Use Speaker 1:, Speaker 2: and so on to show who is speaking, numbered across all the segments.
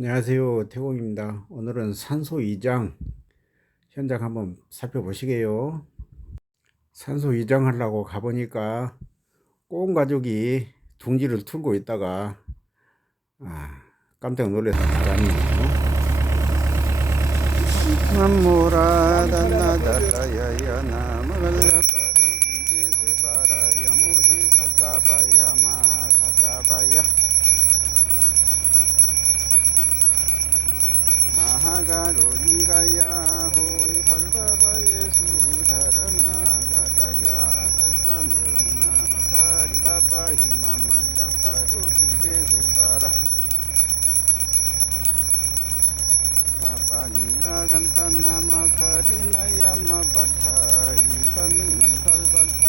Speaker 1: 안녕하세요. 태공입니다. 오늘은 산소 2장 현장 한번 살펴보시게요. 산소 2장 하려고 가보니까 꼬운 가족이 둥지를 틀고 있다가 아, 깜짝 놀라서 나갔네요. 남무라다나다야야 나무갈라 바로 이제 세바라야 모디 사다바야 마사다바야 마 하가로니가야 홀살바바 예 수 다란나가라야 아사명나마사리다바히마말라카로 비제세바라 바바니가 간단나마 카리나야마 발타 이사미 살발타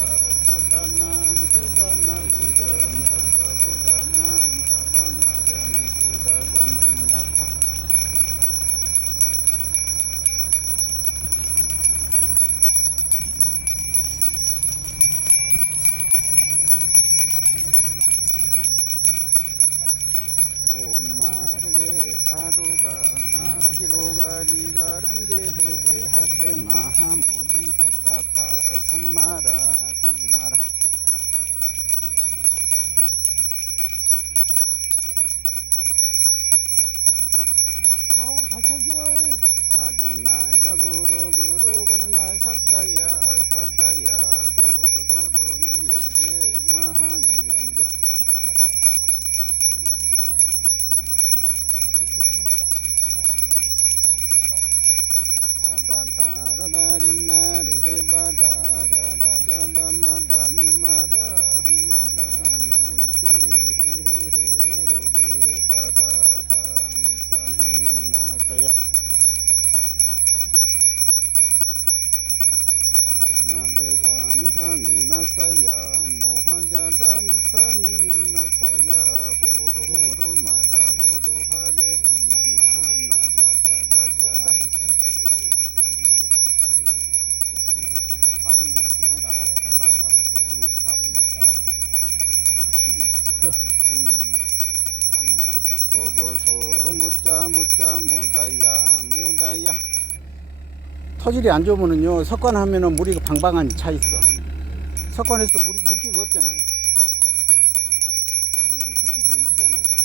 Speaker 1: 사다남 수바나예전 살바보다남 바바마ля미 수다간 풍야타 오마루게 아루가 마리로 가리가란데 하데 마하무디 사타파 삼마라 삼마라
Speaker 2: 좌우 좌측이요. 예.
Speaker 1: 아디나 야 구로 구로 걸마 사다야 사다야 도로도도 서로 서로 묻자 묻자 못다야 못다야. 토질이 안 좋으면은요 석관하면은 물이 방방한 차 있어. 석관에서 물이 묻기가 없잖아요.
Speaker 3: 아 그리고 흙이 먼지가 나잖아.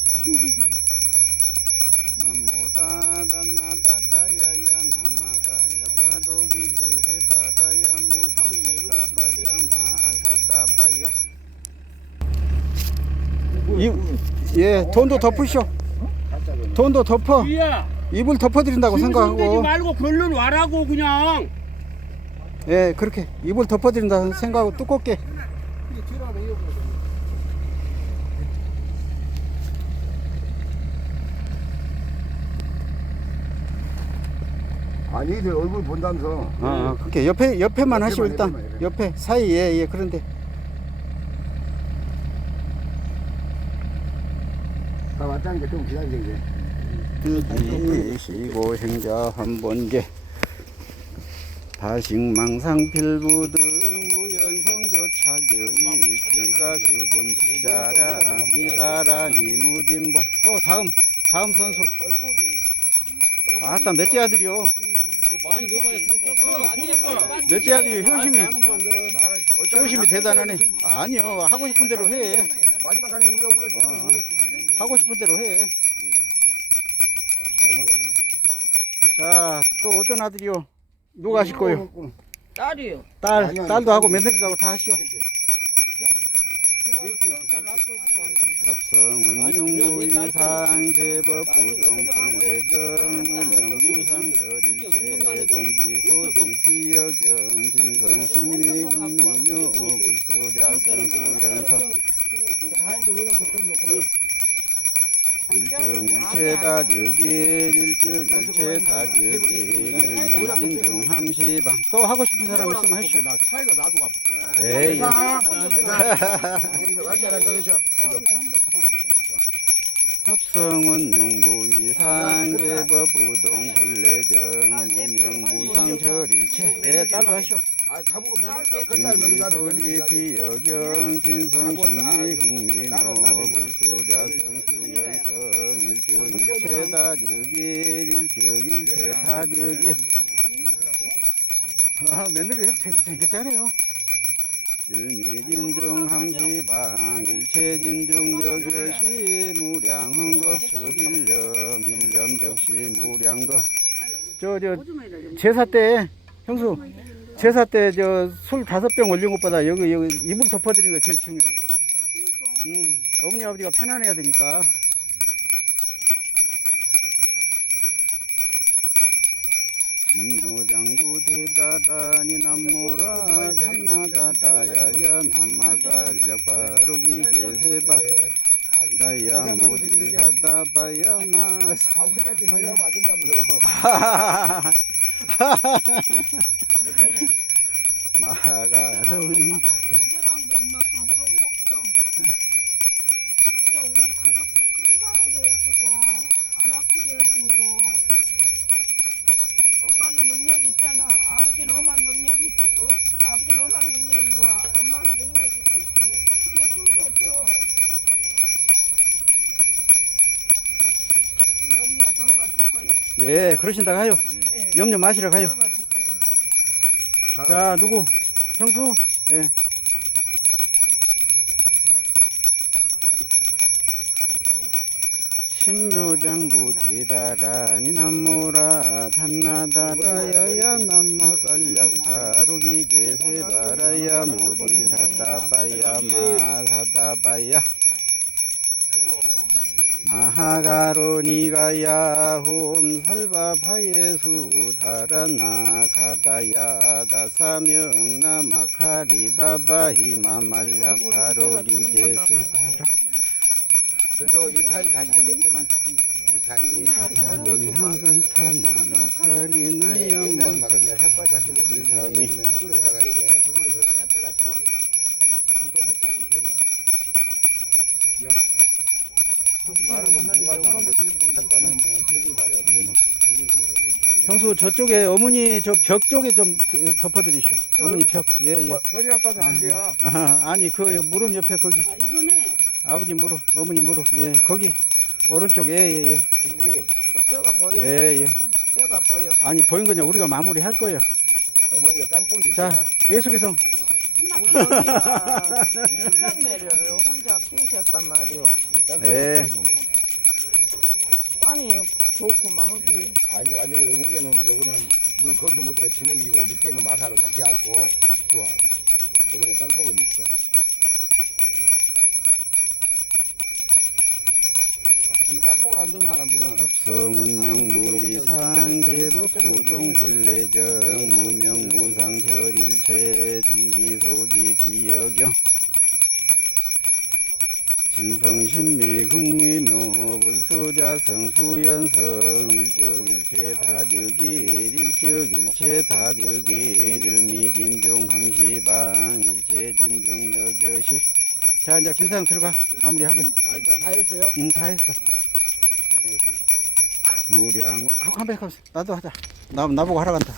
Speaker 1: 나무다다나다다야야 나마가야. 바로기 제세바라야 모디사다바야 마사다바야. 예 돈도 덮으쇼 돈도 덮어
Speaker 2: 위야.
Speaker 1: 이불 덮어드린다고 생각하고
Speaker 2: 말고 걸른 와라고 그냥.
Speaker 1: 예 그렇게 이불 덮어드린다 생각하고 두껍게
Speaker 4: 아니 내 얼굴 본다면서
Speaker 1: 어, 그렇게 옆에 옆에만 하시고 일단
Speaker 4: 옆에만, 옆에만.
Speaker 1: 옆에 사이에 예 그런데
Speaker 4: 다 왔다니까 좀 기다리자 이제
Speaker 1: 시고 행자 한번개 다식망상 필부등 무연성교차저이 기가 수분 부자라 미다라니 무딘보. 또 다음 다음 선수. 아따 몇째 아들이요?
Speaker 3: 많이 넘어야
Speaker 1: 몇째 아들이 효심이? 효심이 대단하네. 아니요 하고 싶은 대로 해.
Speaker 4: 마지막 게 우리가 우리가
Speaker 1: 어,
Speaker 4: 우리가
Speaker 1: 하고 싶은 대로 해
Speaker 4: 마지막 가는
Speaker 1: 자, 또 어떤 아들이요? 누가 하실 거요?
Speaker 5: 딸이요.
Speaker 1: 딸,
Speaker 4: 아니, 아니,
Speaker 1: 딸도 하고
Speaker 4: 아니.
Speaker 1: 며느리도 하고 다 하시오. 법성은 융무이상 제법 부동 불례정 무명무상 절일체 등기소지 피여경 진성 신미금미묘 불소ля성 수연성 일정 일체다 즉일 일정 일체다 즉일 일무진중 함시방. 또 하고 싶은 사람 있으면 하시오.
Speaker 3: 나 차이가 나도 가봤어.
Speaker 1: 예, 예.
Speaker 4: 완전한 거셔
Speaker 1: 합성은 용부 이상 제법 부동 본래정 무명 무상 절일체 예 따로 하시오.
Speaker 4: 아 자보고 맨날 끝날 맨날
Speaker 1: 진기소지 피여경 진성신미 흥미묘 불수자성 수연성 일정 일체 제다득일 일적일 제다득일. 아 며느리 해도 되게 생겼잖아요 일미진중 함시방 일체진중 여겨시 무량흥겁 일념 일념 즉시 무량거 저 저 제사 때 형수 제사 때 저 술 다섯 병 올린 것보다 여기 여기 이불 덮어드리는 거 제일 중요해요. 음, 어머니 아버지가 편안해야 되니까. 신묘장구 대다라니 남모라 한나다다야야 남마갈력 바로기 계세바 다야 모디 사다바야 마사
Speaker 4: 아 그때 이러면 안 된다면서
Speaker 1: 마가로니
Speaker 5: 상대방도 엄마 가보려고 없어. 그때 우리 가족들 건강하게 해주고 안 아프게 해주고 엄마는 능력이 있잖아. 아버지는 엄마 능력이 있지. 어, 아버지는 엄마 능력이고 엄마는 능력이 있지. 그게 돌봐줘. 언니가 돌봐줄 거야.
Speaker 1: 예 그러신다 가요
Speaker 5: 예,
Speaker 1: 염려 마시러 가요
Speaker 5: 돌봐줄 거야.
Speaker 1: 자 누구 형수 예 신묘장구 대다라니 남모라 단나다라야야 남마갈약 바로기 제세바라야 모디 사다바야 마사다바야 마하가로니가야 홈살바파예수 다라나 가다야 다사명 나마카리다바히 마말약 바로기 제세바라
Speaker 4: 그래도 유탈이 다 잘 됐구만. 유탈이
Speaker 1: 하간타나마카리나야
Speaker 4: 옛날에 막 그냥 색깔이나 쓰고 그랬는데
Speaker 1: 사람이.
Speaker 4: 요즘엔 흙으로 들어가게 돼. 흙으로 들어가야 때가 좋아. 흙도 색깔을 되네
Speaker 2: 말하면 뭐가.
Speaker 4: 색깔하면
Speaker 1: 형수 저쪽에 어머니 저 벽 쪽에 좀 덮어드리쇼 어머니 벽. 예 예.
Speaker 2: 허- 허리 아파서 안 돼요.
Speaker 1: 아니 그 무릎 옆에 거기.
Speaker 5: 아 이거네.
Speaker 1: 아버지 무릎 어머니 무릎 예 거기 오른쪽 예 예 예
Speaker 4: 근데
Speaker 5: 뼈가 보이네.
Speaker 1: 예, 예.
Speaker 5: 뼈가 보여.
Speaker 1: 아니 보인 거냐 우리가 마무리 할 거예요.
Speaker 4: 어머니가 땅콩이
Speaker 1: 자.
Speaker 4: 있잖아
Speaker 1: 예수기성
Speaker 5: 우리 언니가 혼자 키우셨단 말이오.
Speaker 4: 땅콩이
Speaker 1: 예.
Speaker 4: 있는 거야.
Speaker 5: 땅이 좋고 막 흙이.
Speaker 4: 아니 완전 외국에는 요거는 물 건수 못해 진흙이고 밑에는 마사로 딱 해갖고 좋아 요거는 땅콩은 있어 이 땅콩 안 좋은 사람들은
Speaker 1: 법성은 용무이상 제법 부동 본래정 무명 무상 절일체 증기소지 비여경 진성신미 극미묘 불수자성 수연성 일적일체 다득일 일적일체 다득일 일미진중 함시방 일체진중 여겨시. 자 이제 김사장 들어가. 마무리하게.
Speaker 4: 아, 다, 다 했어요?
Speaker 1: 응 다 했어 무량 한번 해봅시다 나도 하자. 나, 나보고 하러 간다